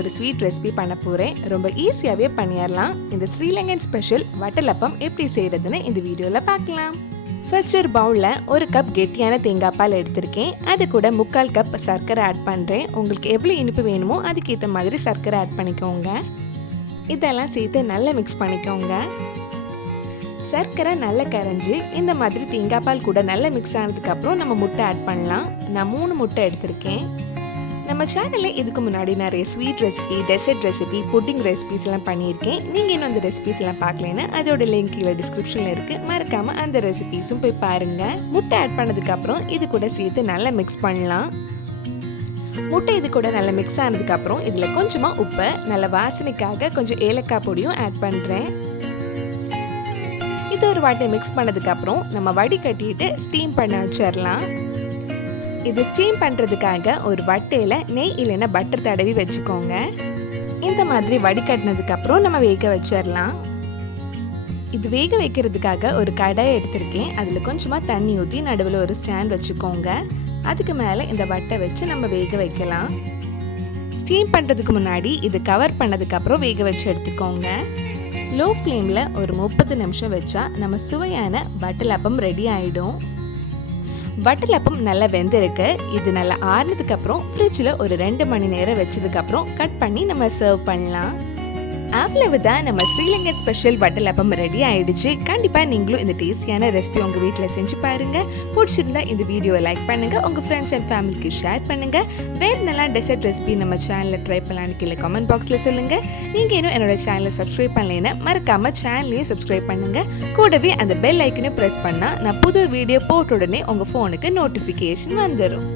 ஒரு sweet recipe பண்ண போகிறேன். ரொம்ப ஈஸியாகவே பண்ணிடலாம். இந்த ஸ்ரீலங்கன் ஸ்பெஷல் வட்டலப்பம் எப்படி செய்கிறதுன்னு இந்த வீடியோவில் பார்க்கலாம். ஃபர்ஸ்ட் ஒரு பவுலில் ஒரு கப் கெட்டியான தேங்காய் பால் எடுத்திருக்கேன். அது கூட 3/4 கப் சர்க்கரை ஆட் பண்ணுறேன். உங்களுக்கு எவ்வளோ இனிப்பு வேணுமோ அதுக்கேற்ற மாதிரி சர்க்கரை ஆட் பண்ணிக்கோங்க. இதெல்லாம் சேர்த்து நல்லா மிக்ஸ் பண்ணிக்கோங்க. சர்க்கரை நல்லா கரைஞ்சி இந்த மாதிரி தேங்காய் பால் கூட நல்லா மிக்ஸ் ஆனதுக்கப்புறம் நம்ம முட்டை ஆட் பண்ணலாம். நான் 3 முட்டை எடுத்திருக்கேன். நம்ம சேனலில் இதுக்கு முன்னாடி நிறைய sweet recipe, dessert recipe, pudding recipes எல்லாம் பண்ணியிருக்கேன். நீங்கள் இன்னும் அந்த ரெசிபிஸ் எல்லாம் பார்க்கலன்னா அதோட லிங்க் கீழே டிஸ்கிரிப்ஷனில் இருக்குது. மறக்காமல் அந்த ரெசிபிஸும் போய் பாருங்கள். முட்டை ஆட் பண்ணதுக்கப்புறம் இது கூட சேர்த்து நல்லா மிக்ஸ் பண்ணலாம். முட்டை இது கூட நல்லா மிக்ஸ் ஆனதுக்கப்புறம் இதில் கொஞ்சமாக உப்பு, நல்ல வாசனைக்காக கொஞ்சம் ஏலக்காய் பொடியும் ஆட் பண்ணுறேன். இது ஒரு வாட்டி மிக்ஸ் பண்ணதுக்கப்புறம் நம்ம வடிகட்டிட்டு ஸ்டீம் பண்ண வச்சிடலாம். இது ஸ்டீம் பண்ணுறதுக்காக ஒரு வட்டையில் நெய் இல்லைன்னா பட்டர் தடவி வச்சுக்கோங்க. இந்த மாதிரி வடிகட்டினதுக்கப்புறம் நம்ம வேக வச்சிடலாம். இது வேக வைக்கிறதுக்காக ஒரு கடாயை எடுத்திருக்கேன். அதில் கொஞ்சமாக தண்ணி ஊற்றி நடுவில் ஒரு ஸ்டாண்ட் வச்சுக்கோங்க. அதுக்கு மேலே இந்த வட்டை வச்சு நம்ம வேக வைக்கலாம். ஸ்டீம் பண்ணுறதுக்கு முன்னாடி இது கவர் பண்ணதுக்கப்புறம் வேக வச்சு எடுத்துக்கோங்க. லோ ஃப்ளேமில் ஒரு 30 நிமிஷம் வச்சா நம்ம சுவையான வட்டலப்பம் ரெடி ஆகிடும். வட்டலப்பம் நல்லா வெந்திருக்கு. இது நல்லா ஆறுனதுக்கப்புறம் ஃப்ரிட்ஜில் ஒரு 2 மணி நேரம் வச்சதுக்கப்புறம் கட் பண்ணி நம்ம சர்வ் பண்ணலாம். அவ்வளவுதான், நம்ம ஸ்ரீலங்கன் ஸ்பெஷல் வட்டலப்பம் ரெடி ஆயிடுச்சு. கண்டிப்பாக நீங்களும் இந்த டேஸ்டியான ரெசிபி உங்கள் வீட்டில் செஞ்சு பாருங்கள். பிடிச்சிருந்தா இந்த வீடியோவை லைக் பண்ணுங்கள், உங்கள் ஃப்ரெண்ட்ஸ் அண்ட் ஃபேமிலிக்கு ஷேர் பண்ணுங்கள். வேறு நல்லா டெசர்ட் ரெசிபி நம்ம சேனலில் ட்ரை பண்ணலான்னு கீழே கமெண்ட் பாக்ஸில் சொல்லுங்கள். நீங்கள் இன்னும் என்னோட சேனலை சப்ஸ்கிரைப் பண்ணலைன்னா மறக்காமல் சேனலையும் சப்ஸ்கிரைப் பண்ணுங்கள். கூடவே அந்த பெல் ஐக்கனையும் ப்ரெஸ் பண்ணால் நான் புது வீடியோ போட்ட உடனே உங்கள் ஃபோனுக்கு நோட்டிஃபிகேஷன் வந்துடும்.